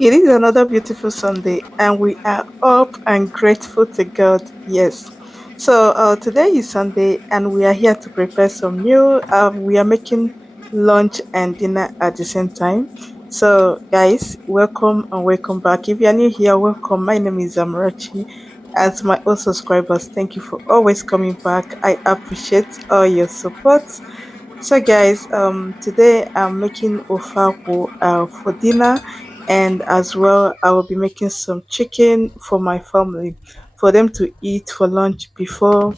It is another beautiful Sunday, and we are up and grateful to God. Yes. So today is Sunday, and we are here to prepare some meal. We are making lunch and dinner at the same time. So, guys, welcome and welcome back. If you are new here, welcome. My name is Amarachi, and to my old subscribers, thank you for always coming back. I appreciate all your support. So guys, today I'm making Ofe for dinner, and as well I will be making some chicken for my family for them to eat for lunch before.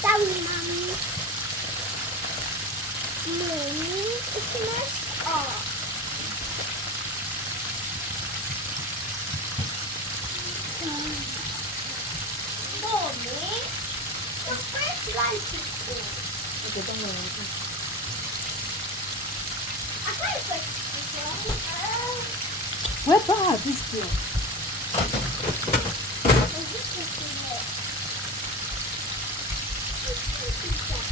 Sorry, mommy. Mommy, it's messed up. Mommy, the first lunch is good. Okay, don't worry. I can't put this one. Where bad this thing? This is it.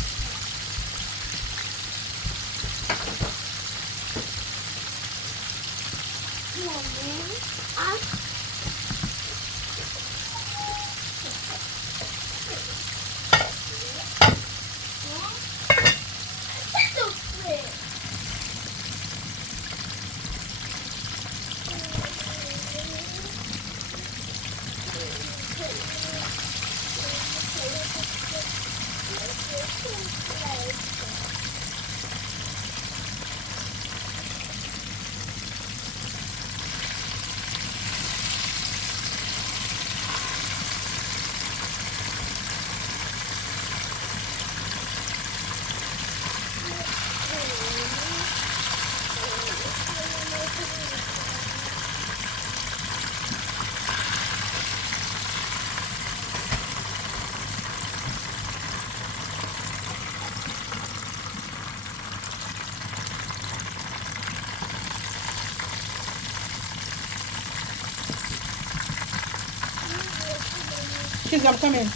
Kids, I'm coming.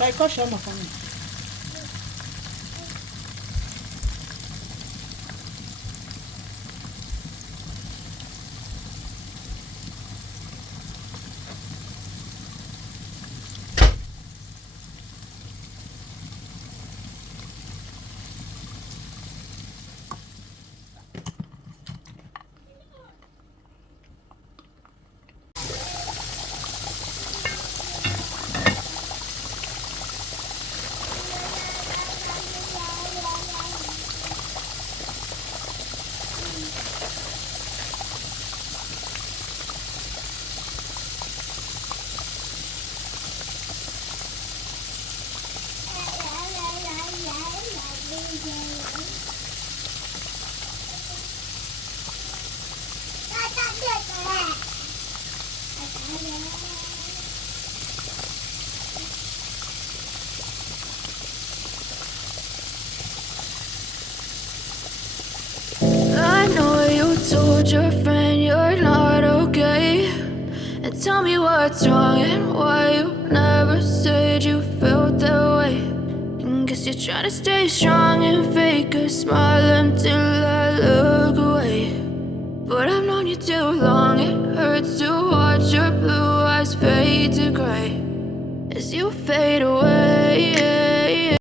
Like, caution, I'm coming. I know you told your friend you're not okay, and tell me what's wrong and why you never said you felt that way. And guess you're trying to stay strong and fake a smile until I look away. But I've known you too long, it hurts to watch your blue eyes fade to gray as you fade away.